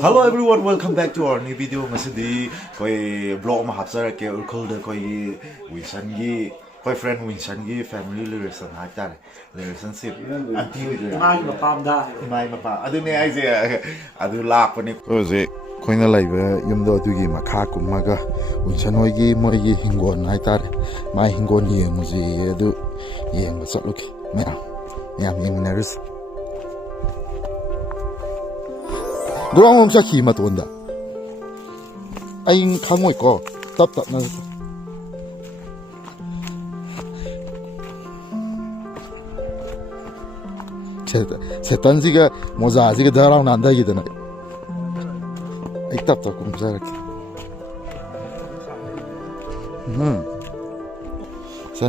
Hello everyone, welcome back to our new video. Ngasidi koi vlog mahapsar ke urkul de koi Winston gi koi friend Winston gi family relation haitare relationship anti mai ma pam da mai ma pa adu ne ai je adu lak pani ko je koina laiba yumdo adu gi makha kumaga Winston hoi gi moi gi hingon haitare mai hingon gi muji adu yeng ba chotluki mea yeng nervous Grong om sakhi matonda aing khangoi ko tap tap na setan jiga moza jiga darang nanda gidana ai tap tap kum jarak sa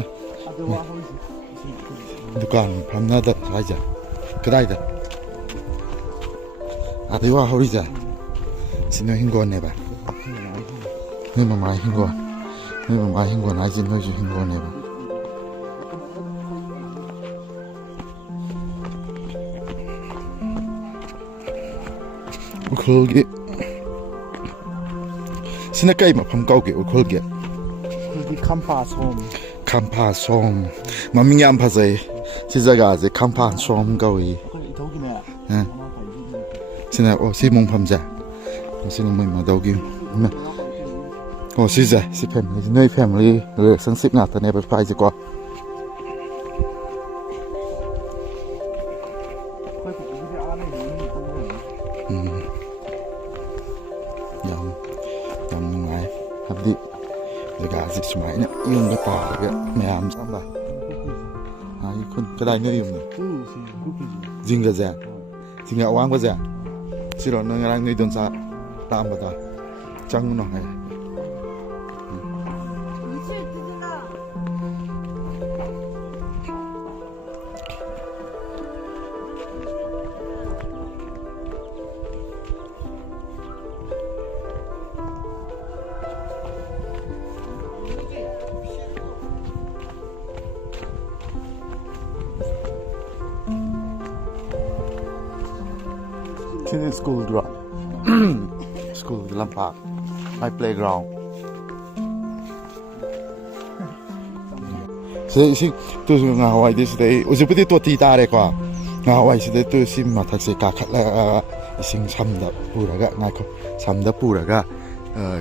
dukan phamna da raja kedai da Adewa horiza sino hingon neba ni mama hingon aji no ji hingon neba ukolge sina kai ma pham kau ge ukolge kampa som mami yam phazai si jaga je kampa som gawi Sina si mong phamja sina moi ma dau gi si ja si family noi family relationship na ta ne ba phai je ko yam ngai habdi jaga ji smai na yung ga ta ga mayam samba ai kun kadai ne yung jinga ja jinga wang ba ja Siro nang ngarang ni don sa tama ta chang no hai Sini school drop school lampak my playground si tu nga hawai dis dei ujuputi to ti tare kwa nga hawai si de tu sim ma thak se ka khat la sing samda puraga nga ko samda puraga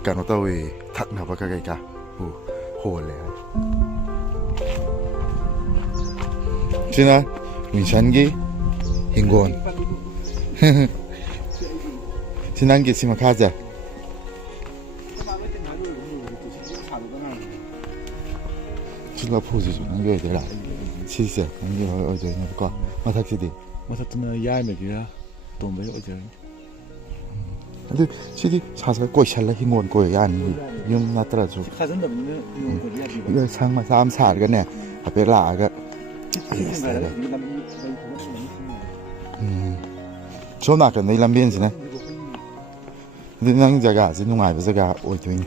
kano tawi thak na ba ka ka hu hole sina Winston hingon Sinanggi sima kaza. Sila pose 좀 남겨야 되라. 실세 남겨 어제 해볼까? 마탁시디. 마사트는 야메기야 동배 어제 근데 시디 사서 꼬이 샬라 힘원 꼬이 아니 용 나더라죠. 가전도 있는 거리야 이거 상마 삼 살거네. 앞에 라가. 전화가 내 람변지네. 근데 난 자가 아주 농아이버 자가 오이도인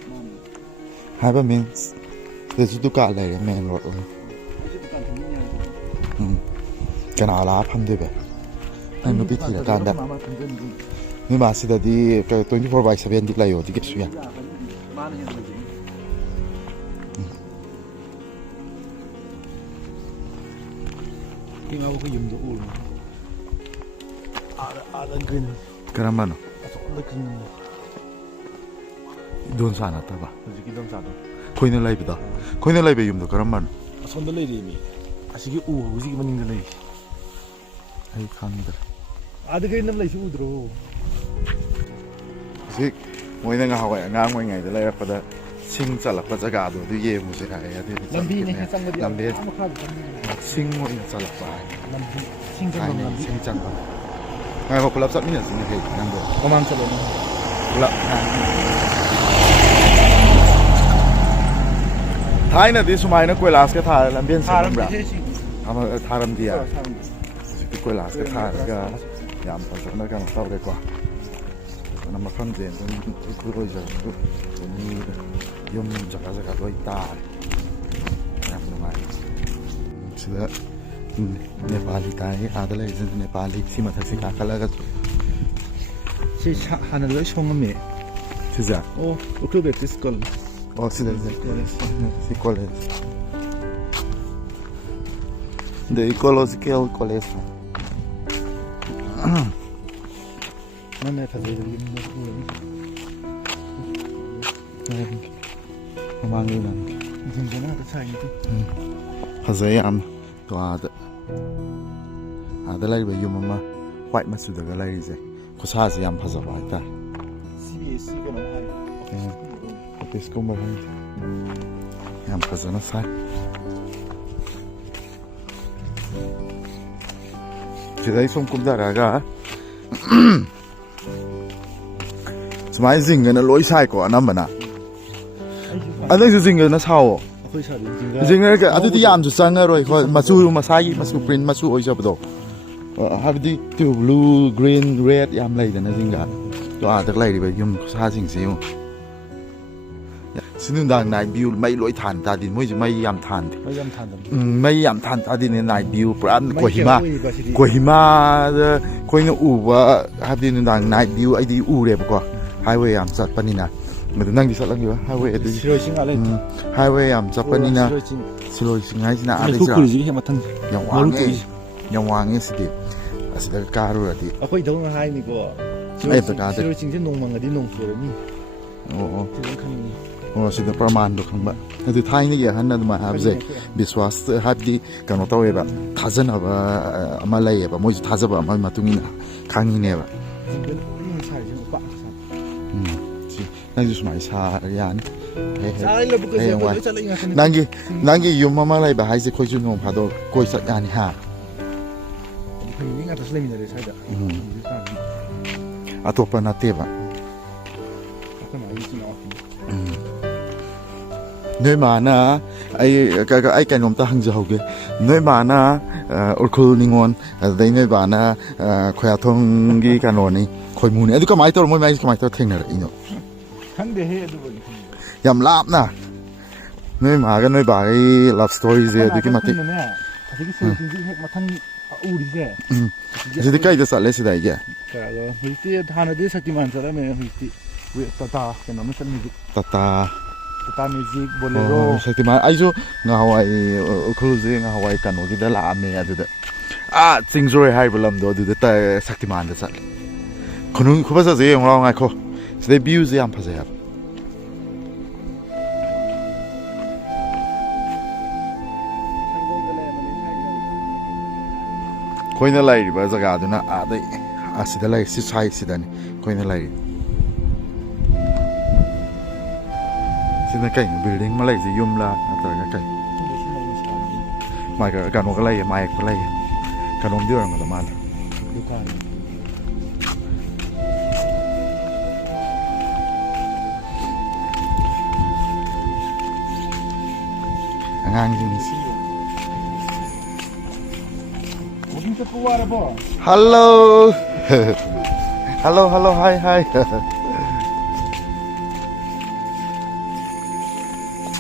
하바 means there's 두가 알레 맨 로드 kana phamdebe ai no bithi la kanda ni ma sida di 24/7 dik layo dik suya Ingaw ko yum do ul ala green karamano ala green don sana ta ba hojiki dom sado koine live yum do karamano sonda leirimi asigi u hojiki maningda lei ai khangda ada green nam lei su udro sik moina nga hawai ngang moi ngai da lai pa da sing chala pa jaga do du ye mu se ai ade lambi ne changba di lambi sing moi chala pa lambi sing chang lambi sing chang ba ngai ko kulap sat ni sin he nang do kamang chalo no kulap Thai na di sumai na koi las ka tha lambian sin bra ama tharam dia koi las ka tha ga yam pa sa na ka taw de kwa na ma kham den ku roi ja ku ni yum jaga jaga roi ta yam no mai sida Nepali tai adala is Nepali si mathak se ka kala ga ꯁꯤ ꯍꯥꯟꯅ ꯂꯣꯏ ꯁꯣꯡꯉꯝꯃꯦ ꯁꯤꯁꯦ ꯑꯣ Ukhrul Baptist college ꯑꯣ ꯁꯤꯗ ꯁꯤ college The Ecological College ꯅꯪꯅ ꯐꯖꯩꯕ ꯌꯨꯝꯗ ꯎꯔꯅꯤ ꯃꯃꯥꯡꯒꯤ ꯅꯪ ꯖꯤꯡꯒꯅ ꯉꯥꯛꯇ ꯁꯥꯏꯅꯤ ꯐꯖꯩ ꯌꯥꯝꯅ ꯇꯣ ꯑꯥꯗ ꯂꯩꯔꯤꯕ ꯌꯨꯝ ꯑꯃ ꯋꯥꯏꯠ ꯃꯆꯨꯗꯒ ꯂꯩꯔꯤꯁꯦ ꯈꯨꯁꯥꯁꯦ ꯌꯥꯝ ꯐꯖꯕ ꯍꯥꯏꯇꯥꯔꯦ CBSC ꯀꯩꯅꯣ ꯍꯥꯏ ꯑꯣꯐꯤꯁꯀꯨꯝꯕ ꯌꯥꯝ ꯐꯖꯅ ꯁꯥꯏ ꯁꯤꯗꯩ ꯁꯨꯝ ꯀꯨꯝꯊꯔꯒ ꯁꯨꯃꯥꯏꯅ ꯖꯤꯡꯒꯅ ꯂꯣꯏ ꯁꯥꯏꯀꯣ ꯑꯅꯝꯕꯅ ꯑꯗꯨꯏꯁꯨ ꯖꯤꯡꯒꯅ ꯁꯥꯋꯣ ꯑꯩꯈꯣꯏ ꯁꯥꯗꯤ ꯖꯤꯡꯒꯔ ꯑꯗꯨꯗꯤ ꯌꯥꯝꯁꯨ ꯆꯪꯉꯔꯣꯏ ꯍꯣꯏ ꯃꯆꯨ ꯃꯁꯥꯒꯤ ꯃꯆꯨ ꯄ꯭ꯔꯤꯟ ꯃꯆꯨ ꯑꯣꯏꯖꯕꯗꯣ ꯍꯥꯏꯕꯗꯤ ꯕ꯭ꯂꯨ ꯒ꯭ꯔꯤꯟ ꯔꯦꯗ ꯌꯥꯝ ꯂꯩꯗꯅ ꯖꯤꯡꯒ ꯇꯣ ꯑꯥꯗ ꯂꯩꯔꯤꯕ ꯌꯨꯝ ꯈꯨꯁꯥꯁꯤꯡꯁꯦ ꯌꯦꯡꯉꯨ ꯁꯤ ꯅꯨꯡꯗꯥꯡ ꯅꯥꯏꯠ ꯚ꯭ꯌꯨ ꯃꯩ ꯂꯣꯏ ꯊꯥꯟ ꯇꯥꯗꯤ ꯃꯣꯏꯁꯨ ꯃꯩ ꯌꯥꯝ ꯊꯥꯟꯗꯦ ꯃꯩ ꯌꯥꯝ ꯊꯥꯟ ꯇꯥꯗꯤꯅꯦ ꯅꯥꯏꯠ ꯚ꯭ꯌꯨ ꯄꯨꯔꯥ ꯀꯣꯍꯤꯃꯥꯗ ꯑꯩꯈꯣꯏꯅ ꯎꯕ ꯍꯥꯏꯕꯗꯤ ꯅꯨꯡꯗꯥꯡ ꯅꯥꯏꯠ ꯚ꯭ꯌꯨ ꯑꯩꯗꯤ ꯎꯔꯦꯕꯀꯣ ꯍꯥꯏꯋꯦ ꯌꯥꯝ ꯆꯠꯄꯅꯤꯅ ꯑꯗꯨ ꯅꯪꯗꯤ ꯆꯠꯂꯝꯈꯤꯕ ꯍꯥꯏꯋꯦ ꯑꯗꯨꯗꯤ ꯍꯥꯏꯋꯦ ꯌꯥꯝ ꯆꯠꯄꯅꯤꯅ ꯁꯤꯔꯣꯏ ꯆꯤꯡ ꯍꯥꯏꯁꯤꯅ ꯌꯥꯝ ꯋꯥꯡꯉꯦ ꯁꯤꯗꯤ ꯑꯁꯤꯗ ꯀꯥꯔꯨꯔꯗꯤ ꯑꯩꯈꯣꯏ ꯗꯧꯅ ꯍꯥꯏꯅꯤꯀꯣ ꯁꯤꯔꯣꯏ ꯆꯤꯡꯁꯦ ꯅꯣꯡ ꯃꯪꯉꯗꯤ ꯅꯣꯡ ꯆꯨꯔꯅꯤ ꯑꯣ ꯁꯤꯗ ꯄ꯭ꯔꯃꯥꯟꯗꯣ ꯈꯪꯕ ꯑꯗꯨ ꯊꯥꯏꯅꯒꯤ ꯑꯍꯟ ꯑꯗꯨꯃꯥꯏꯅ ꯍꯥꯏꯕꯁꯦ ꯕꯤꯁꯋꯥꯁ ꯍꯥꯏꯕꯗꯤ ꯀꯩꯅꯣ ꯇꯧꯋꯦꯕ ꯊꯥꯖꯅꯕ ꯑꯃ ꯂꯩꯌꯦꯕ ꯃꯣꯏꯁꯨ ꯊꯥꯖꯕ ꯑꯃꯒꯤ ꯃꯇꯨꯡ ꯏꯟꯅ ꯈꯪꯉꯤꯅꯦꯕ ꯅꯪꯁꯨ ꯁꯨꯃꯥꯏꯅ ꯁꯥꯔ ꯌꯥꯅꯤ ꯅꯪꯒꯤ ꯌꯨꯝ ꯑꯃ ꯂꯩꯕ ꯍꯥꯏꯁꯦ ꯑꯩꯈꯣꯏꯁꯨ ꯅꯣꯡ ꯐꯥꯗꯣꯛ ꯀꯣꯏ ꯆꯠ ꯌꯥꯅꯤ ꯍꯥ ꯑꯇꯣꯞꯄ ꯅꯠꯇꯦꯕ ꯅꯣꯏ ꯃꯥꯅ ꯑꯩ ꯀꯩꯅꯣꯝꯇ ꯍꯪꯖꯍꯧꯒꯦ ꯅꯣꯏ ꯃꯥꯅ ꯎꯔꯈꯨꯜ ꯅꯤꯉꯣꯜ ꯑꯗꯨꯗꯩ ꯅꯣꯏ ꯕꯥꯅ ꯈꯣꯌꯥꯊꯣꯡꯒꯤ ꯀꯩꯅꯣꯅꯤ ꯈꯣꯏꯃꯨꯅꯤ ꯑꯗꯨ ꯀꯃꯥꯏꯅ ꯇꯧꯔ ꯃꯣꯏ ꯃꯥꯏꯁꯦ ꯀꯃꯥꯏꯅ ꯇꯧꯔ ꯊꯦꯡꯅꯔꯛꯏꯅꯣ ꯈꯪꯗꯦꯍꯦ ꯑꯗꯨꯕꯨꯗꯤ ꯌꯥꯝ ꯂꯥꯞꯅ ꯅꯣꯏ ꯃꯥꯒ ꯅꯣꯏ ꯕꯥꯒꯤ ꯂꯞ ꯁ꯭ꯇꯣꯔꯤꯁꯦ ꯑꯗꯨꯛꯀꯤ ꯃꯇꯤꯛ ꯍꯦꯛ ꯃꯊꯪ ꯎꯔꯤꯁꯦ ꯑꯁꯤꯗꯤ ꯀꯩꯗ ꯆꯠꯂꯦ ꯁꯤꯗꯒꯤ ꯍꯧꯖꯤꯛꯇꯤ ꯍꯥꯟꯅꯗꯤ ꯁꯛꯇꯤꯃꯥꯟ ꯆꯠꯂꯝꯃꯦ ꯍꯧꯖꯤꯛꯇꯤ ꯇꯥꯇꯥ ꯀꯩꯅꯣꯝꯃ ꯆꯠꯂꯤ ꯇꯥꯇꯥ ꯃꯦꯖꯤꯛ ꯕꯣꯂꯦꯔꯣ ꯁꯛꯇꯤꯃꯥꯟ ꯑꯩꯁꯨ ꯉꯍꯥꯟꯋꯥꯏ ꯎꯈ꯭ꯔꯨꯜꯁꯦ ꯉꯍꯥꯟꯋꯥꯏ ꯀꯩꯅꯣꯒꯤꯗ ꯂꯥꯛꯑꯝꯃꯦ ꯑꯗꯨꯗ ꯆꯤꯡꯖꯣꯏ ꯍꯥꯏꯕ ꯂꯝꯗꯣ ꯑꯗꯨꯗ ꯁꯛꯇꯤꯃꯥꯟꯗ ꯆꯠꯂꯦ ꯈꯨꯅꯨꯡ ꯈꯨꯐꯖꯁꯦ ꯌꯦꯡꯉꯣ ꯉꯥꯏꯈꯣ ꯁꯤꯗꯩ ꯚ꯭ꯌꯨꯁꯦ ꯌꯥꯝ ꯐꯖꯩ ꯍꯥꯏꯕ ꯑꯩꯈꯣꯏꯅ ꯂꯩꯔꯤꯕ ꯖꯒꯥꯗꯨꯅ ꯑꯥꯗꯩ ꯑꯁꯤꯗ ꯂꯩ ꯁꯤ ꯁꯥꯏꯠꯁꯤꯗꯅꯤ ꯑꯩꯈꯣꯏꯅ ꯂꯩꯔꯤ ꯁꯤꯅ ꯀꯩꯅꯣ ꯕꯤꯜꯗꯤꯡ ꯑꯃ ꯂꯩꯔꯤꯁꯦ ꯌꯨꯝꯂꯥ ꯅꯠꯇ꯭ꯔꯒ ꯀꯩ ꯀꯩꯅꯣꯒ ꯂꯩꯌꯦ ꯃꯥꯌꯦꯛꯀ ꯂꯩꯌꯦ ꯀꯩꯅꯣꯝꯗꯤ ꯑꯣꯏꯔꯝꯒꯗ ꯃꯥꯜꯂꯦ ꯑꯉꯥꯡꯁꯤꯡꯁꯤ Hello. Hello, hi.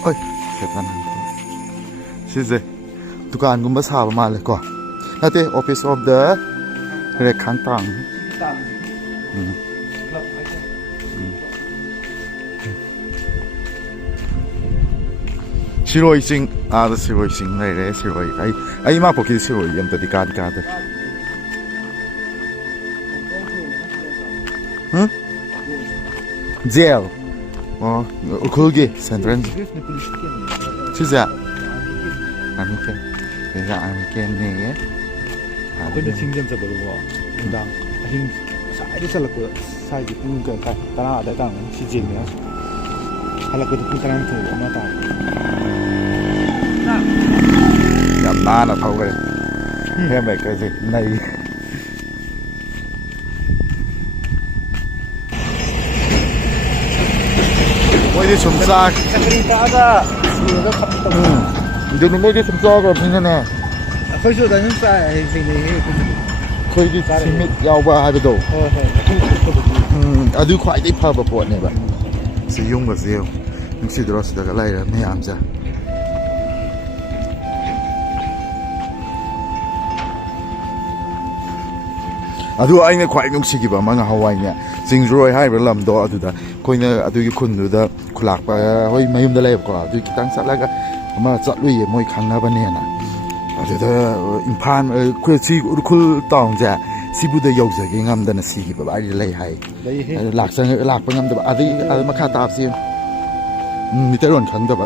Oi, setan. Sise dukaan saba male ko. Nate office of the Rekhang Tang. Siroi Sing, the Siroi Sing, Siroi. I ma poki Siroi, and the card. Jail. Oh, Ukulgi, Sandran. She's that. I'm okay. I'm okay. When the Singans of the war, down. I think I just look at side the Punga, Tara, down, she's in there. I look at the Punkan to another. Yam nana thawre he mai ka je nai moi de sumsa Sakri ta da suda khapta de no moi de sumsa ga bina na khoi su da nan sa he ne he khoi di simit yaw ba ha do adu khwai dei pha ba pot ne ba si yung ga zeu nsi dros da ga lai ra me am ja ꯑꯗꯨ ꯑꯩꯅ ꯈ꯭ꯋꯥꯏ ꯅꯨꯡꯁꯤꯈꯤꯕ ꯑꯃ ꯉꯍꯥꯟꯋꯥꯏꯅꯦ ꯆꯤꯡꯖ꯭ꯔꯣꯏ ꯍꯥꯏꯔꯤꯕ ꯂꯝꯗꯣ ꯑꯗꯨꯗ ꯑꯩꯈꯣꯏꯅ ꯑꯗꯨꯒꯤ ꯈꯨꯟꯗꯨꯗ ꯈꯨꯂꯥꯛꯄ ꯍꯣꯏ ꯃꯌꯨꯝꯗ ꯂꯩꯌꯦꯕꯀꯣ ꯑꯗꯨꯒꯤ ꯈꯤꯇꯪ ꯆꯠꯂꯒ ꯑꯃ ꯆꯠꯂꯨꯏꯌꯦ ꯃꯣꯏ ꯈꯪꯅꯕꯅꯦꯅ ꯑꯗꯨꯗ ꯏꯝꯐꯥꯜ ꯁꯤ ꯎꯈ꯭ꯔꯨꯜ ꯇꯥꯎꯟꯁꯦ ꯁꯤꯕꯨꯗ ꯌꯧꯖꯒꯦ ꯉꯝꯗꯅ ꯁꯤꯈꯤꯕ ꯚꯥꯏꯗꯤ ꯂꯩ ꯍꯥꯏ ꯂꯥꯛꯄ ꯉꯝꯗꯕ ꯑꯗꯩ ꯃꯈꯥ ꯇꯥꯕꯁꯤ ꯃꯤꯇꯩꯔꯣꯟ ꯈꯪꯗꯕ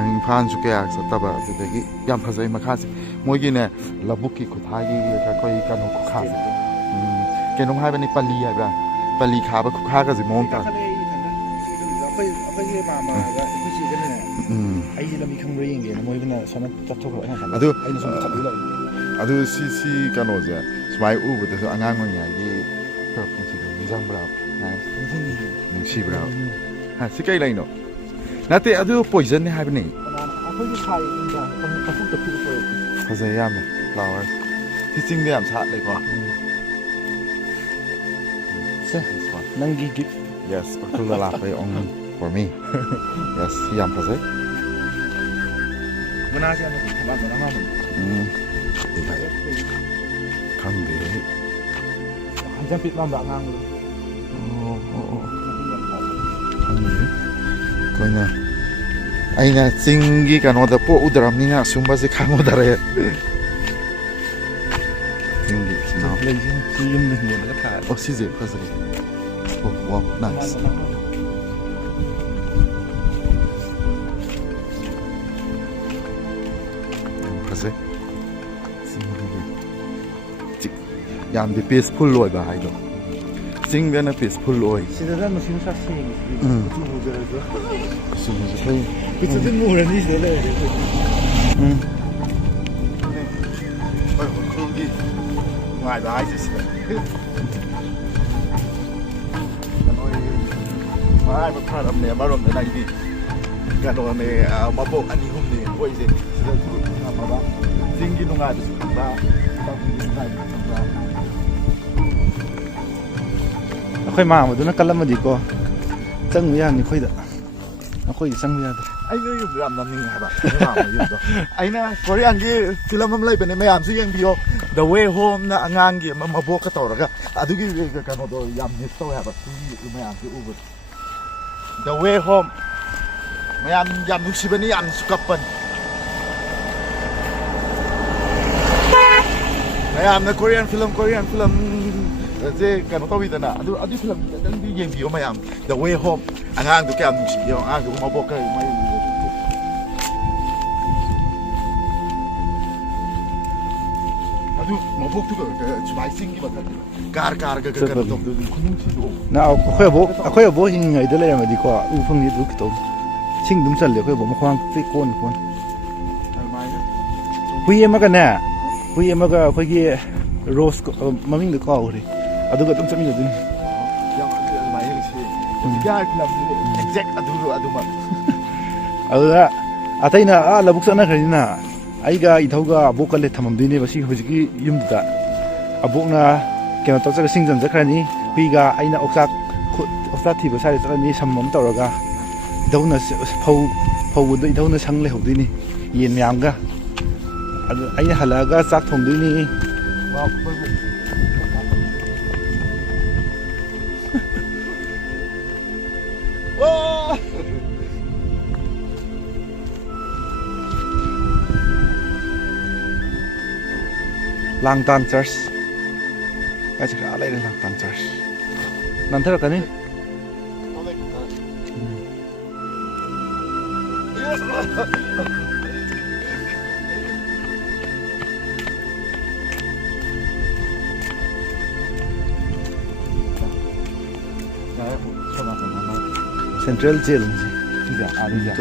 ꯏꯝꯐꯥꯜꯁꯨ ꯀꯌꯥ ꯆꯠꯇꯕ ꯑꯗꯨꯗꯒꯤ ꯌꯥꯝ ꯐꯖꯩ ꯃꯈꯥꯁꯦ ꯃꯣꯏꯒꯤꯅꯦ ꯂꯧꯕꯨꯛꯀꯤ ꯈꯨꯊꯥꯒꯤ ꯑꯩꯈꯣꯏ ꯀꯩꯅꯣ ꯈꯨꯈꯥꯁꯦ ꯀꯩꯅꯣꯝ ꯍꯥꯏꯕꯅꯤ ꯄꯜꯂꯤ ꯍꯥꯏꯕ꯭ꯔꯥ ꯄꯜꯂꯤ ꯈꯥꯕ ꯈꯨꯈꯥꯒꯁꯦ ꯃꯑꯣꯡ ꯇꯥ ꯑꯩꯈꯣꯏꯒꯤ ꯃꯥꯝꯃꯒ ꯑꯩꯈꯣꯏ ꯆꯦꯒꯅꯦ ꯑꯩꯁꯦ ꯂꯝꯕꯤ ꯈꯪꯕ꯭ꯔꯥ ꯌꯦꯡꯒꯦꯅ ꯃꯣꯏꯒꯅ ꯁꯣꯝꯅ ꯆꯠꯊꯣꯛꯈ꯭ꯔꯣ ꯑꯗꯨ ꯑꯩꯅ ꯁꯣꯝꯗ ꯆꯠꯂꯨ ꯑꯗꯨ ꯁꯤ ꯀꯩꯅꯣꯁꯦ ꯁꯨꯃꯥꯏꯅ ꯎꯕꯗꯁꯨ ꯑꯉꯥꯡ ꯑꯣꯏꯔꯤꯉꯩꯒꯤ ꯈꯔ ꯄꯨꯟꯁꯤꯗ ꯅꯤꯡꯁꯤꯡꯕ꯭ꯔꯥ ꯅꯨꯡꯁꯤꯕ꯭ꯔꯥ ꯁꯤ ꯀꯩ ꯂꯩꯅꯣ ꯅꯠꯇꯦ ꯑꯗꯨ ꯄꯣꯏꯖꯟꯅꯤ ꯍꯥꯏꯕꯅꯤ ꯐꯖꯩ ꯌꯥꯝꯅ ꯐ꯭ꯂꯥꯋꯔꯁ ꯁꯤ ꯆꯤꯡꯗ ꯌꯥꯝ ꯁꯥꯠꯂꯦꯀꯣ ꯅꯪꯒꯤ ꯒꯤꯐ ꯌꯦꯁ ꯎꯈ꯭ꯔꯨꯜꯗ ꯂꯥꯛꯄꯩ ꯑꯣꯟꯂꯤ ꯐꯣꯔ ꯃꯤ ꯌꯦꯁ ꯁꯤ ꯌꯥꯝ ꯐꯖꯩ ꯃꯅꯥꯁꯦ ꯌꯥꯝꯅ ꯊꯝꯕꯥꯜ ꯃꯅꯥ ꯈꯪꯗꯦ ꯍꯟꯖꯟꯄꯤꯠ ꯃꯥꯟꯕ ꯑꯉꯥꯡꯗꯣ ꯈꯪꯗꯦ ꯑꯩꯈꯣꯏꯅ ꯑꯩꯅ ꯆꯤꯡꯒꯤ ꯀꯩꯅꯣꯗ ꯄꯣꯛꯎꯗ꯭ꯔꯕꯅꯤꯅ ꯑꯁꯨꯝꯕꯁꯦ ꯈꯪꯉꯨꯗꯔꯦ ꯆꯤꯡꯒꯤ ꯏꯆꯤꯟꯅꯥꯎ ꯁꯤ ꯌꯨꯝꯗ ꯌꯦꯡꯉꯒ ꯊꯥꯔꯦ ꯑꯣ ꯁꯤꯁꯦ ꯐꯖꯩ ꯑꯣ ꯋꯥꯎ ꯅꯥꯏꯁ ꯐꯖꯩ ꯌꯥꯝꯗꯤ ꯄꯤꯁꯐꯨꯜ ꯑꯣꯏꯕ ꯍꯥꯏꯗꯣ ꯆꯤꯡꯗꯅ ꯄꯤꯁꯐꯨꯜ ꯑꯣꯏ ꯁꯤꯗ ꯅꯨꯡꯁꯤ ꯅꯨꯡꯁꯥ ꯁꯦꯡꯉꯤ ꯀꯨꯆꯨ ꯃꯨꯖꯔꯁꯨ ꯀꯨꯆꯨ ꯀꯨꯆꯨꯗꯤ ꯃꯨꯔꯅꯤ ꯁꯤꯗ ꯂꯩꯔꯗꯤ ꯍꯣꯏ ꯎꯈ꯭ꯔꯨꯜꯒꯤ ꯅꯨꯡꯉꯥꯏꯕ ꯍꯥꯏꯁꯦ ꯁꯤꯗ ꯃꯔꯥꯏꯕꯛ ꯐꯔꯕꯅꯦ ꯑꯃꯔꯣꯝꯗ ꯅꯪꯗꯤ ꯀꯩꯅꯣꯅꯦ ꯃꯕꯣꯛ ꯑꯅꯤ ꯑꯍꯨꯝꯅꯤ ꯑꯩꯈꯣꯏꯁꯦ ꯁꯤꯗꯁꯨ ꯉꯝꯃꯕ ꯆꯤꯡꯒꯤ ꯅꯨꯡꯉꯥꯏꯕꯁꯨ ꯈꯪꯕ ꯇꯝꯒꯤ ꯅꯨꯡꯉꯥꯏꯕꯁꯨ ꯈꯪꯕ ꯑꯩꯈꯣꯏ ꯃꯥꯝꯃꯗꯨꯅ ꯀꯜꯂꯝꯃꯗꯤꯀꯣ ꯆꯪꯕ ꯌꯥꯅꯤ ꯑꯩꯈꯣꯏꯗꯤ ꯆꯪꯕ ꯌꯥꯗ꯭ꯔꯦ ꯑꯩꯅ ꯌꯨꯝꯗꯣ ꯌꯥꯝ ꯅꯝꯅꯤꯡꯉꯦ ꯍꯥꯏꯕ ꯌꯨꯝꯗꯣ ꯑꯩꯅ ꯀꯣꯔꯤꯌꯥꯟꯒꯤ ꯐꯤꯂꯝ ꯑꯃ ꯂꯩꯕꯅꯦ ꯃꯌꯥꯝꯁꯨ ꯌꯦꯡꯕꯤꯌꯣ ꯗ ꯋꯦ ꯍꯣꯝꯅ ꯑꯉꯥꯡꯒꯤ ꯑꯃ ꯃꯕꯣꯛꯀ ꯇꯧꯔꯒ ꯑꯗꯨꯒꯤ ꯀꯩꯅꯣꯗꯣ ꯌꯥꯝ ꯃꯤꯁ ꯇꯧꯋꯦ ꯍꯥꯏꯕ ꯃꯌꯥꯝꯁꯨ ꯎꯕꯗ ꯗ ꯋꯦ ꯍꯣꯝ ꯃꯌꯥꯝ ꯌꯥꯝ ꯅꯨꯡꯁꯤꯕꯅꯤ ꯌꯥꯝꯅꯁꯨ ꯀꯞꯄꯅꯤ ꯃꯌꯥꯝꯅ ꯀꯣꯔꯤꯌꯥꯟ ꯐꯤꯂꯝ ꯁꯦ ꯀꯩꯅꯣ ꯇꯧꯋꯤꯗꯅ ꯑꯗꯨ ꯐꯤꯂꯝꯗꯤ ꯌꯦꯡꯕꯤꯌꯣ ꯃꯌꯥꯝ ꯗ ꯋꯦ ꯍꯣꯝ ꯑꯉꯥꯡꯗꯣ ꯀꯌꯥꯝ ꯅꯨꯡꯁꯤꯒꯦ ꯑꯉꯥꯡꯗꯨ ꯃꯕꯣꯛꯀ ꯑꯗꯨ ꯃꯕꯣꯛꯇꯨꯒ ꯁꯨꯃꯥꯏꯅ ꯆꯤꯡꯒꯤ ꯃꯊꯛꯇ ꯀꯥꯔꯒ ꯀꯩꯅꯣ ꯇꯧꯕꯗꯨ ꯈꯨꯅꯨꯡꯁꯤꯗꯣ ꯑꯩꯈꯣꯏ ꯑꯕꯣꯛ ꯍꯤꯡꯉꯤꯉꯩꯗ ꯂꯩꯔꯝꯃꯗꯤꯀꯣ ꯎ ꯐꯪꯉꯤ ꯑꯗꯨ ꯈꯤꯇꯧ ꯏꯁꯤꯡ ꯑꯗꯨꯝ ꯆꯜꯂꯦ ꯑꯩꯈꯣꯏ ꯑꯕꯣꯛ ꯃꯈꯣꯡ ꯀꯣꯟ ꯑꯗꯨꯃꯥꯏꯅ ꯍꯨꯏ ꯑꯃꯒꯅꯦ ꯍꯨꯏ ꯑꯃꯒ ꯑꯩꯈꯣꯏꯒꯤ ꯔꯣꯁ ꯃꯃꯤꯡꯗꯣ ꯀꯥꯎꯈ꯭ꯔꯦ ꯑꯗꯨꯒ ꯑꯗꯨꯝ ꯆꯠꯃꯤꯟꯅꯗꯣꯏꯅꯤ ꯑꯗꯨꯃꯥꯏꯅ ꯑꯦꯛꯖꯦꯛ ꯑꯗꯨꯃꯛ ꯑꯗꯨꯗ ꯑꯇꯩꯅ ꯂꯧꯕꯨꯛ ꯆꯠꯅꯈ꯭ꯔꯅꯤꯅ ꯑꯩꯒ ꯏꯙꯧꯒ ꯑꯕꯣꯛꯀ ꯊꯝꯃꯝꯗꯣꯏꯅꯦꯕ ꯁꯤ ꯍꯧꯖꯤꯛꯀꯤ ꯌꯨꯝꯗꯨꯗ ꯑꯕꯣꯛꯅ ꯀꯩꯅꯣ ꯇꯧꯔꯒ ꯁꯤꯡꯖꯝ ꯆꯠꯈ꯭ꯔꯅꯤ ꯍꯨꯏꯒ ꯑꯩꯅ ꯑꯣꯛꯆꯥꯛ ꯊꯤꯕ ꯁ꯭ꯋꯥꯏꯗ ꯆꯠꯂꯅꯤ ꯁꯝ ꯑꯃ ꯇꯧꯔꯒ ꯏꯙꯧꯅ ꯐꯧꯕꯗꯣ ꯏꯙꯧꯅ ꯁꯪ ꯂꯩꯍꯧꯗꯣꯏꯅꯤ ꯌꯦꯟ ꯃꯌꯥꯝꯒ ꯑꯗꯨ ꯑꯩꯅ ꯍꯜꯂꯛꯑꯒ ꯆꯥꯛ ꯊꯣꯡꯗꯣꯏꯅꯤ ꯂꯥꯡꯇꯥꯟ ꯆꯔꯆ ꯀꯥꯏꯁꯦ ꯈꯔ ꯂꯩꯔꯦ ꯂꯥꯡꯇꯥꯟ ꯆꯔꯆ ꯅꯟꯊꯔꯛꯀꯅꯤ ꯁꯦꯟꯇ꯭ꯔꯦꯜ ꯖꯦꯜ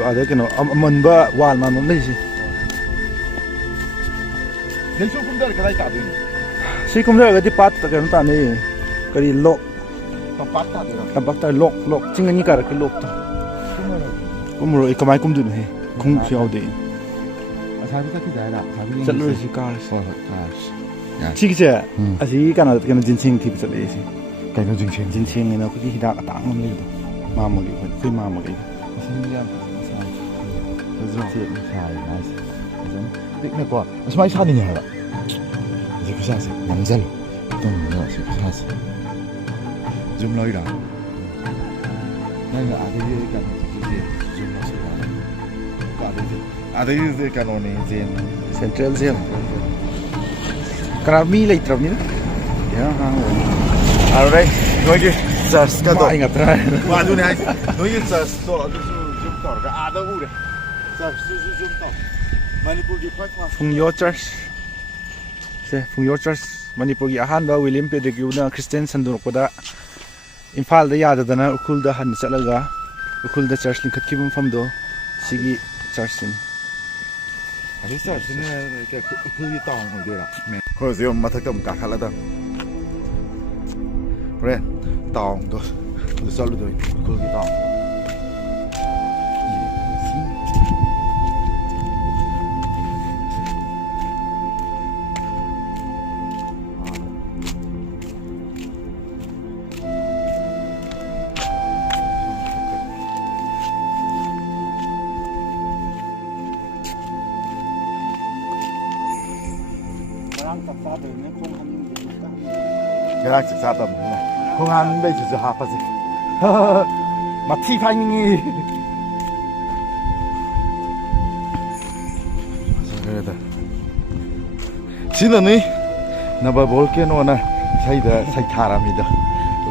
ꯑꯗ ꯀꯩꯅꯣ ꯑꯃꯟꯕ ꯋꯥꯜ ꯃꯥꯟꯕ ꯑꯃ ꯂꯩꯁꯦ ꯅꯪꯁꯨ ꯀꯨꯝꯗꯔ ꯀꯗꯥꯏ ꯇꯥꯗꯣꯏꯅꯣ ꯁꯤ ꯀꯨꯝꯊꯔꯒꯗꯤ ꯄꯥꯠꯇ ꯀꯩꯅꯣ ꯇꯥꯅꯩ ꯀꯔꯤ ꯂꯣꯛ ꯇꯝꯄꯥꯛ ꯇꯥꯗꯣꯏꯔꯣ ꯇꯝꯄꯥꯛꯇ ꯂꯣꯛ ꯆꯤꯡ ꯑꯅꯤ ꯀꯥꯔꯛꯀꯤ ꯂꯣꯛꯇꯣ ꯀꯨꯝꯃꯔꯣꯏ ꯀꯃꯥꯏꯅ ꯀꯨꯝꯗꯣꯏꯅꯣꯍꯦ ꯈꯣꯡꯎꯞꯁꯨ ꯌꯥꯎꯗꯦ ꯑꯁꯥꯕꯤ ꯆꯠꯈꯤꯗꯦ ꯍꯥꯏꯔ ꯆꯠꯂꯨꯔꯁꯤ ꯀꯥꯔꯁꯤ ꯍꯣꯏ ꯀꯥꯔꯁꯤ ꯁꯤꯒꯤꯁꯦ ꯑꯁꯤꯒꯤ ꯀꯩꯅꯣ ꯖꯤꯟꯁꯦꯡ ꯊꯤꯕ ꯆꯠꯂꯛꯑꯦ ꯁꯤ ꯀꯩꯅꯣ ꯖꯤꯟꯁꯦꯡ ꯖꯤꯟꯁꯦꯡꯅ ꯑꯩꯈꯣꯏꯒꯤ ꯍꯤꯗꯥꯛ ꯑꯇꯥꯡꯕ ꯑꯃ ꯂꯩꯕꯗꯣ ꯃꯥꯝꯃꯒꯤ ꯑꯩꯈꯣꯏ ꯃꯥꯝꯃꯒꯤ ꯄꯤꯛꯅꯀꯣ ꯑꯁꯨꯃꯥꯏꯅ ꯁꯥꯅꯤꯡꯉꯦ ꯍꯥꯏꯕ ꯍꯧꯖꯤꯛ ꯈꯨꯠꯁꯥꯁꯦ ꯅꯝꯖꯜꯂꯨ ꯇꯧꯅꯤꯡꯉꯦ ꯑꯁꯤ ꯈꯨꯁꯥꯁꯦ ꯖꯨꯝ ꯂꯧꯔꯤꯔꯥ ꯅꯪꯅ ꯑꯥꯗꯒꯤ ꯀꯩꯅꯣꯗꯨꯁꯨ ꯖꯨꯝ ꯂꯧꯁꯤꯜꯂ ꯑꯥꯗꯒꯤꯗꯤ ꯀꯩꯅꯣꯅꯤ ꯖꯦꯟ ꯁꯦꯟꯇ꯭ꯔꯦꯜ ꯖꯦꯝ ꯀꯅꯥ ꯃꯤ ꯂꯩꯇ꯭ꯔꯕꯅꯤꯅ ꯑꯗꯨꯗꯩ ꯅꯣꯏꯒꯤ ꯆꯔꯆꯀꯗꯣ ꯑꯩ ꯉꯥꯛꯇ ꯑꯗꯨꯅꯦ ꯍꯥꯏꯁꯦ ꯅꯣꯏꯒꯤ ꯆꯔꯆꯇꯣ ꯑꯗꯨꯁꯨ ꯖꯨꯝ ꯇꯧꯔꯒ ꯑꯥꯗ ꯎꯔꯦ ꯆꯔꯆꯇꯨꯁꯨ ꯖꯨꯝ ꯇꯧ ꯃꯅꯤꯄꯨꯔꯒꯤ ꯈ꯭ꯋꯥꯏ ꯐꯥꯁ ꯐꯨꯡꯌꯣ ꯆꯔꯆ ꯁꯦ ꯐꯨꯡꯌꯣ ꯆꯔꯆ ꯃꯅꯤꯄꯨꯔꯒꯤ ꯑꯍꯥꯟꯕ ꯋꯤꯂꯤꯌꯝ ꯄꯦꯗ꯭ꯔꯤꯒ꯭ꯌꯨꯅ ꯈ꯭ꯔꯤꯁꯇꯤꯌꯟ ꯁꯟꯗꯣꯔꯛꯄꯗ ꯏꯝꯐꯥꯜꯗ ꯌꯥꯗꯗꯅ ꯎꯈ꯭ꯔꯨꯜꯗ ꯍꯟꯅ ꯆꯠꯂꯒ ꯎꯈ꯭ꯔꯨꯜꯗ ꯆꯔꯆ ꯂꯤꯡꯈꯠꯈꯤꯕ ꯃꯐꯝꯗꯣ ꯁꯤꯒꯤ ꯆꯔꯆꯁꯤꯅꯤ ꯑꯗꯨ ꯆꯔꯆꯁꯤꯅ ꯎꯈ꯭ꯔꯨꯜꯒꯤ ꯇꯥꯎꯟ ꯑꯣꯏꯗꯣꯏꯔꯥ ꯍꯣꯏ ꯍꯧꯖꯤꯛ ꯑꯃꯨꯛ ꯃꯊꯛꯇ ꯑꯃꯨꯛ ꯀꯥꯈꯠꯂꯗꯕꯅꯤ ꯍꯣꯔꯦꯟ ꯇꯥꯎꯟꯗꯣ ꯑꯗꯨ ꯆꯠꯂꯨꯗꯣꯏꯅꯤ ꯎꯈ꯭ꯔꯨꯜꯒꯤ ꯇꯥꯎꯟ ꯉꯔꯥꯡ ꯆꯥꯛ ꯆꯥꯗꯕꯅꯤꯅ ꯈꯣꯡ ꯍꯥꯝꯕꯩꯗꯨꯁꯨ ꯍꯥꯞꯄꯁꯦ ꯃꯊꯤ ꯐꯥꯏꯅꯤꯡꯉꯤ ꯐꯖꯈ꯭ꯔꯦꯗ ꯁꯤꯅꯅꯤ ꯅꯕ ꯚꯣꯜꯀꯦꯅꯣꯅ ꯏꯁꯩꯗ ꯁꯩꯊꯥꯔꯝꯃꯤꯗ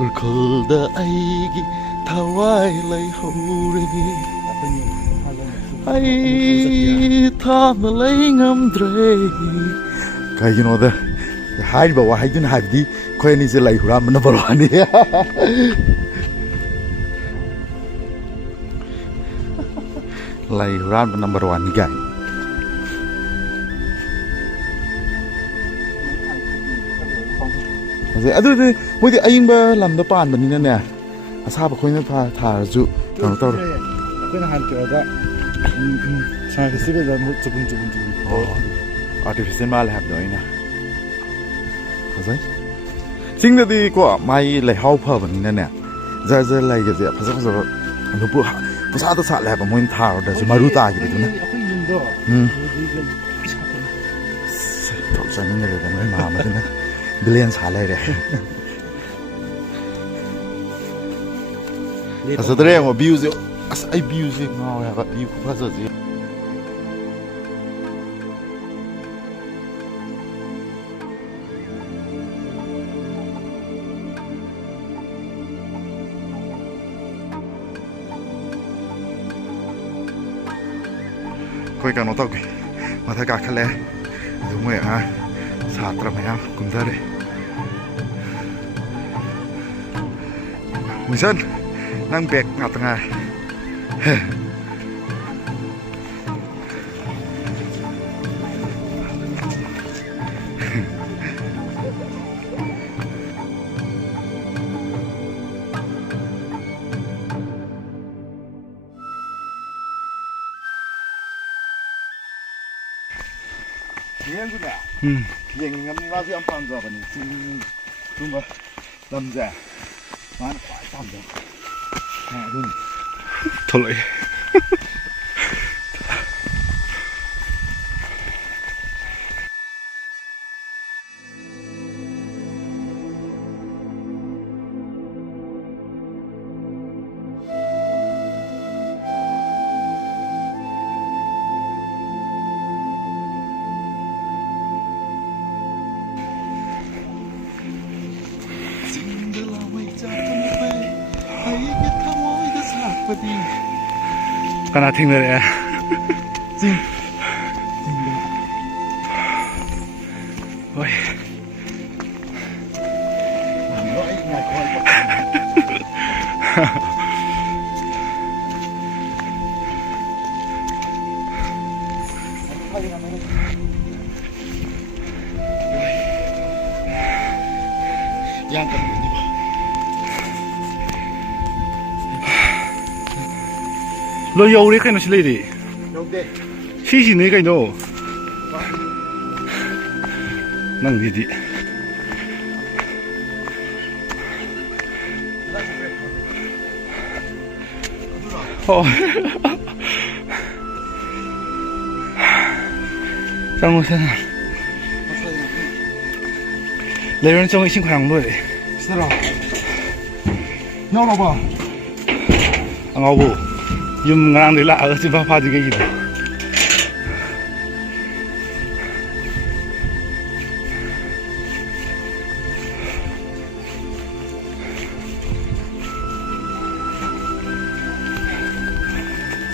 ꯎꯔꯈꯨꯜꯗ ꯑꯩꯒꯤ ꯊꯋꯥꯏ ꯂꯩꯍꯧꯔꯦ ꯑꯩ ꯊꯥꯞꯅ ꯂꯩ ꯉꯝꯗ꯭ꯔꯦ ꯀꯩꯒꯤꯅꯣꯗ ꯍꯥꯏꯔꯤꯕ ꯋꯥꯍꯩꯗꯨꯅ ꯍꯥꯏꯕꯗꯤ ꯑꯩꯈꯣꯏ ꯑꯅꯤꯁꯦ ꯂꯩ ꯍꯨꯔꯥꯟꯕ ꯅꯝꯕꯔ ꯋꯥꯟꯅꯤ ꯂꯩ ꯍꯨꯔꯥꯟꯕ ꯅꯝꯕꯔ ꯋꯥꯟꯅꯤ ꯀꯥꯏ ꯑꯗꯨꯗꯤ ꯃꯣꯏꯗꯤ ꯑꯌꯤꯡꯕ ꯂꯝꯗ ꯄꯥꯟꯕꯅꯤꯅꯅꯦ ꯑꯁꯥꯕ ꯑꯩꯈꯣꯏꯅ ꯊꯥꯔꯁꯨ ꯀꯩꯅꯣ ꯇꯧꯔꯦ ꯑꯩꯈꯣꯏꯅ ꯍꯥꯟꯅ ꯁꯉꯥꯏ ꯐꯦꯁꯇꯤꯚꯦꯜꯗ ꯆꯨꯕꯨꯟ ꯑꯥꯔꯇꯤꯐꯤꯁꯦꯜ ꯃꯥꯜꯂꯦ ꯍꯥꯏꯕꯗꯣ ꯑꯩꯅ ꯐꯖꯩ ꯆꯤꯡꯗꯗꯤꯀꯣ ꯃꯥꯒꯤ ꯂꯩꯍꯥꯎ ꯐꯕꯅꯤꯅꯅꯦ ꯖꯔ ꯖꯔ ꯂꯩꯒꯁꯦ ꯐꯖ ꯐꯖꯕ ꯄꯨꯁꯥꯗ ꯁꯥꯠꯂꯦ ꯍꯥꯏꯕ ꯃꯣꯏꯅ ꯊꯥꯔꯨꯗ꯭ꯔꯁꯨ ꯃꯔꯨ ꯇꯥꯈꯤꯕꯗꯨꯅ ꯆꯥꯅꯤꯡꯈ꯭ꯔꯦꯗ ꯅꯣꯏ ꯃꯥꯃꯗꯨꯅ ꯕꯤꯂꯦꯟ ꯁꯥ ꯂꯩꯔꯦ ꯐꯖꯗ꯭ꯔꯦ ꯌꯦꯡꯉꯣ ꯚ꯭ꯌꯨꯁꯦ ꯑꯁ ꯑꯩ ꯚ꯭ꯌꯨꯁꯦ ꯉꯥꯎꯋꯦ ꯍꯥꯏꯕ ꯚ꯭ꯌꯨ ꯈꯨꯐꯖꯁꯦ ꯑꯩꯈꯣꯏ ꯀꯩꯅꯣ ꯇꯧꯒꯦ ꯃꯊꯛ ꯀꯥꯈꯠꯂꯦ ꯑꯗꯨ ꯃꯣꯏ ꯑꯉꯥꯡ ꯁꯥꯇ꯭ꯔ ꯃꯌꯥꯝ ꯀꯨꯝꯊꯔꯦ ꯃꯤꯁꯟ ꯅꯪ ꯕꯦꯛ ꯉꯥꯛꯇ ꯉꯥꯏꯔꯦ ꯌꯦꯡꯁꯨꯅꯦ ꯌꯦꯡꯅꯤꯡꯉꯝꯅꯤ ꯃꯥꯁꯨ ꯌꯥꯝ ꯄꯥꯝꯖꯕꯅꯤ ꯆꯤꯡꯒꯨꯝꯕ ꯂꯝꯁꯦ ꯃꯥꯅ ꯈ꯭ꯋꯥꯏ ꯄꯥꯝꯖꯕ ꯑꯗꯨꯅꯤ ꯊꯣꯛꯂꯛꯑꯦ ꯀꯅꯥ ꯊꯦꯡꯅꯔꯛꯑꯦ ꯆꯤꯡ ꯍꯣꯏ ꯂꯣꯏ ꯌꯧꯔꯦ ꯀꯩꯅꯣ ꯁꯤ ꯂꯩꯔꯤ ꯌꯧꯗꯦ ꯁꯤꯁꯤꯅꯦ ꯀꯩꯅꯣ ꯅꯪꯒꯤꯗꯤ 어. 짱 오세요. 레이런 좀 이신 그냥 노래. 쓰라. 야나봐. Ang abo. Yung ngang nila agad si Papa di gitu.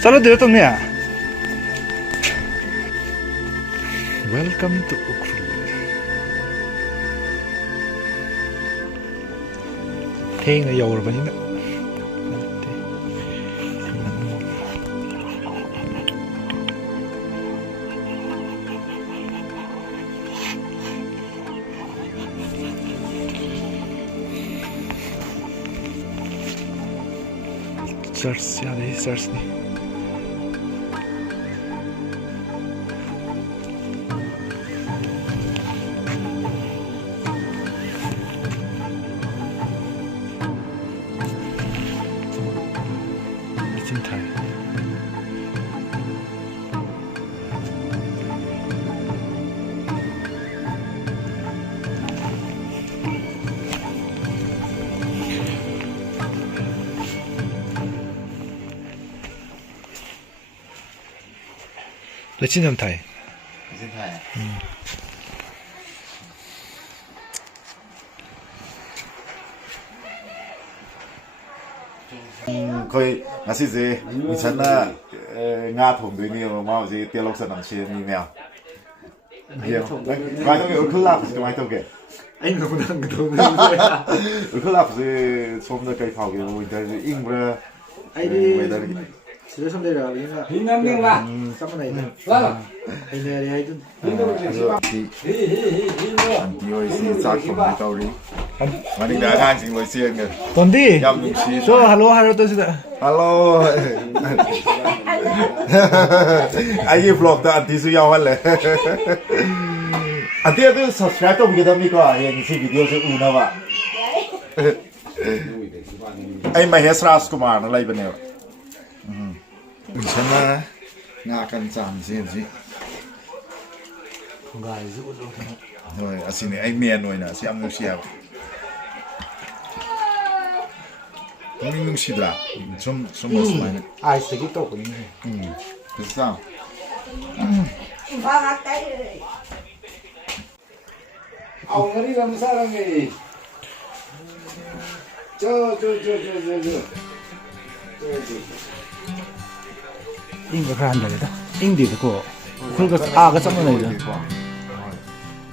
Salo dito to niya. Welcome to Ukhrul. Heng na yawar ba niya? Church ya deh church nih. Cinta. Lệ Nam Thái. Xin thầy. Khơi ngã sĩ gì mình chắn là Nga thủng đối nhiều mà gì tiêu lộc sản nằm trên như mèo nhiều vài tông cái khứ lạp thì vài tông cái anh không đang cái thông khứ lạp thì xôm ra cây phao cái mình thấy in ra anh đi Sudah sampai dah, Hinam ni lah. sama na itu. Lah. Ini hari itu. anh yêu xin sát không đi tàu đi mà đi đã ngang xin lỗi xiên kìa Tondi. nhầm đúng xí So hello to sida. hello anh ấy vlog ta anh tí suy yếu hơn lẽ anh tí tôi subscribe tôi bây giờ mình có hiện xin video sẽ u nào vậy anh mày hết Raj Kumar nó lấy bên nào mình xem na ngã căn chạm gì gì Gai zu tu. rồi xin anh miền rồi nè xem nó xem 너무 눈시더라. 좀 멋있네. Ai sẽ cái tổ của mình. 됐어. Ông ấy làm sao làm gì? Cho. Ing ka kran da. Ing di ko. Khul ka aga cham na ida.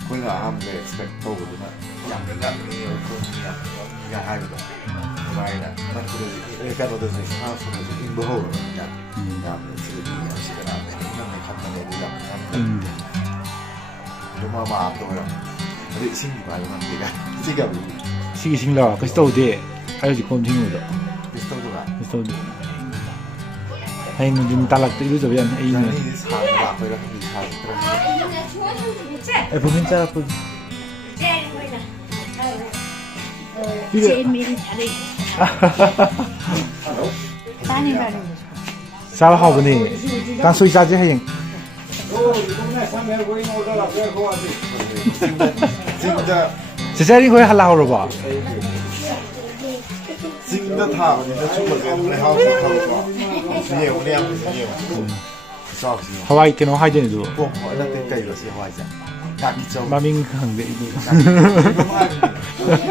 Khul là ham để expect to của nó. Yang cái dạng như không nhà hai rồi. Mai là nó cứ cái đó là gì sao không được in bố rồi nhỉ. Làm sự đi sự cái nào để nó này không này đi làm. Đúng mà tôi rồi. Đấy xin gì vậy mà gì cả. Gì cả. Sigi singla ka sto de. Ayo di kon tingu da. Biết tôi rồi. Sto de. Hay nó din talak tu jo yan ai Ini ni. sang bạc rồi là cái gì sang terus. Ai pumin cara pu. Trên mình ở đây. Ta nên vào đây. Sao hao bani. Kan sui cha je hayin. 진짜 Sesari ko hala ho ro ba. 진짜 다 근데 죽을 때 우리 하고 하고 예 우리 하고 예 sao gì Hawaii ke no hai de du. không hỏi là tên cây là gì hoài vậy đạt đi châu Ma ming khang de du.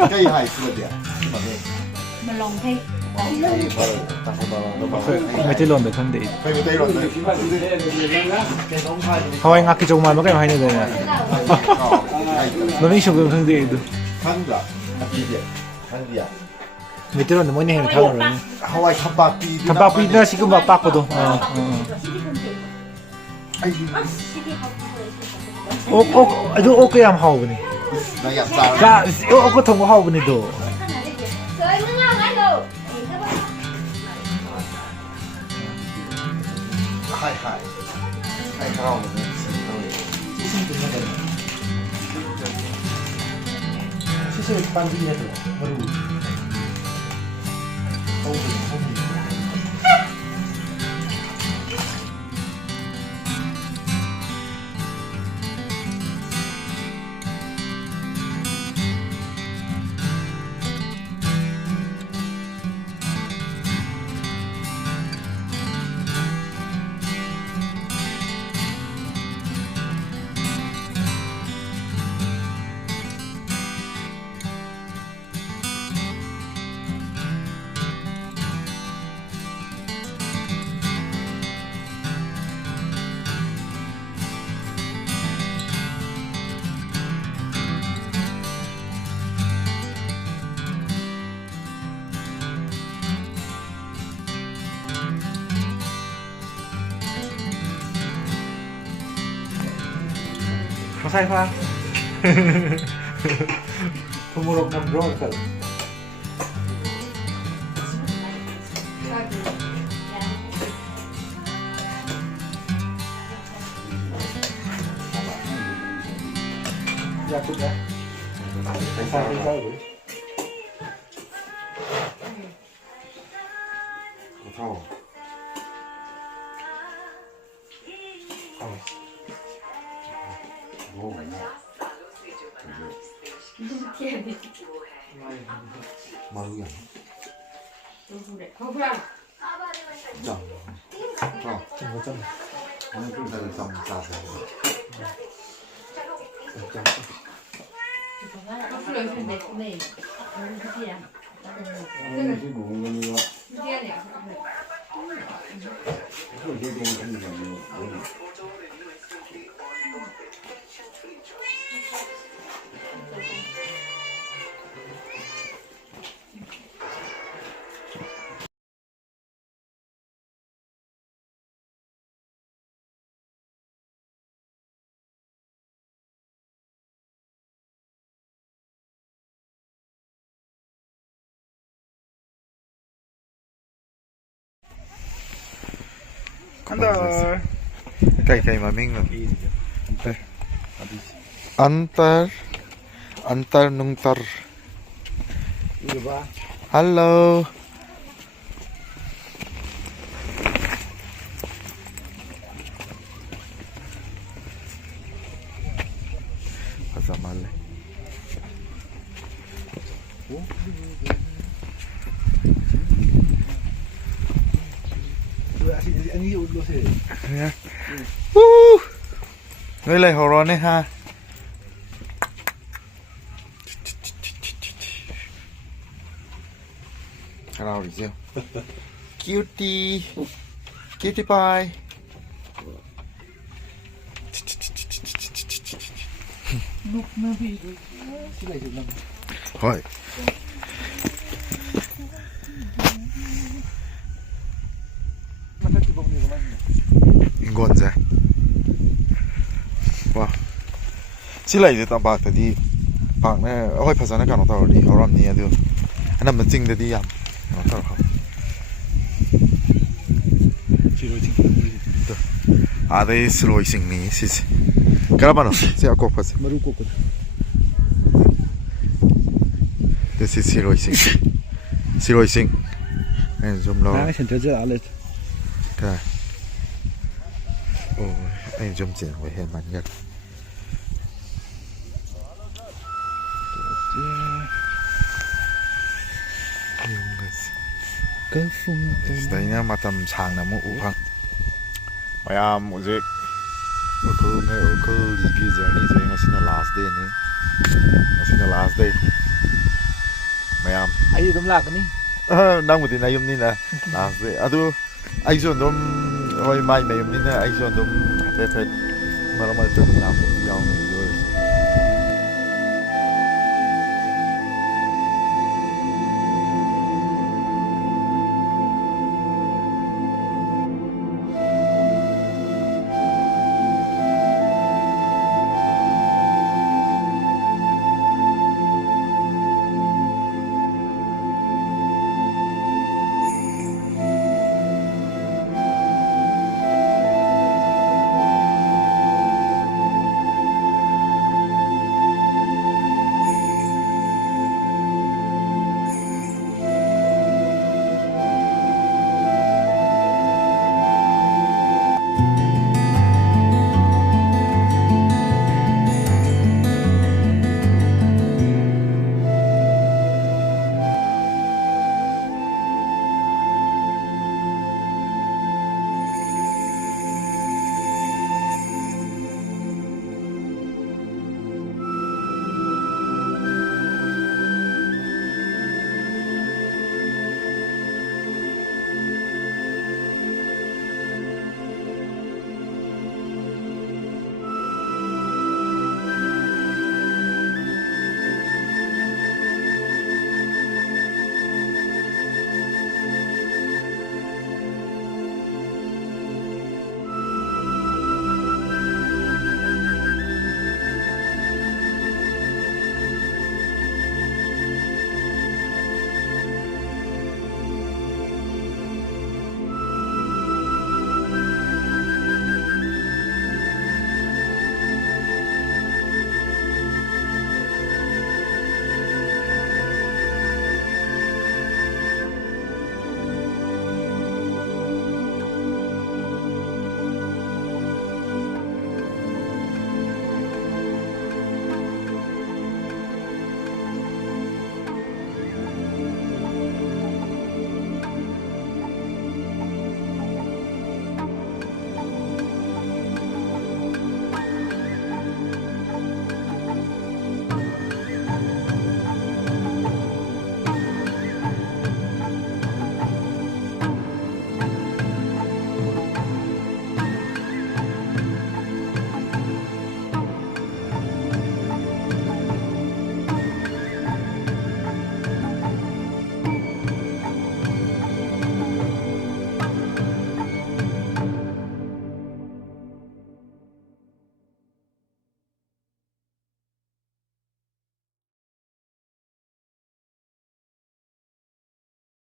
cây hải xưa đấy mà đây Mà lòng thay. ta không bao giờ Mai te lon da khang de. phải cái tay rồi đấy Hawaii ngak ki jong ma ma kai hai ne de. Ma ming shong khang de du. khăn cả đi đi khăn đi à Mai te lon da mo ni he thang ro ni. Hawaii tháp bạc đi Tham pa pi na sikum ba pak ko do. ai Ok adu ok am hao bani. này nhặt sao Ka ok ko thong ko hao bani do. Rồi nó ngon anh đồ. hai hai hai khao này Sisi pandi na tu. Baru. sai pha 부모록 남브로컬. 야, 그래. 감사합니다. 무서워. 마루야. 오늘 좀 잘 짜서. Andar. Kay maming no. Antar nung tar. Hello. Pasamale. Anh yêu luôn thế. Người lại hồ rôn đấy ha. Hello đi chưa? Cutie. Cutie pie. Hỏi. Ngon ra. Wow. Chỉ lấy được tạm bạc thì bạc này, ôi phải nói cái nó tao đi, họ làm gì được. Anh nằm bên chính thì đi ăn, nó tao không. À đây slow sinh mi, xí. Cái nào nó, sẽ có phải. Maru cô. This is slow sinh. Slow sinh. Anh zoom lo. Ai center giờ alert. Cái. Ôi, anh zoom chỉnh về hiện mặt nhất. Cái phun. Đấy nha, mà tầm sáng là một phăng. Bây giờ một giây. Ở khu cái journey rồi, ngày sinh là last day này. Ngày sinh là last day. Bây giờ. Ai đâm lạc cái Đang một tin này nè, last day. À tu, anh chọn đom, hồi mai mấy hôm nay anh chọn đom, phết phết. Mà nó mà chọn làm một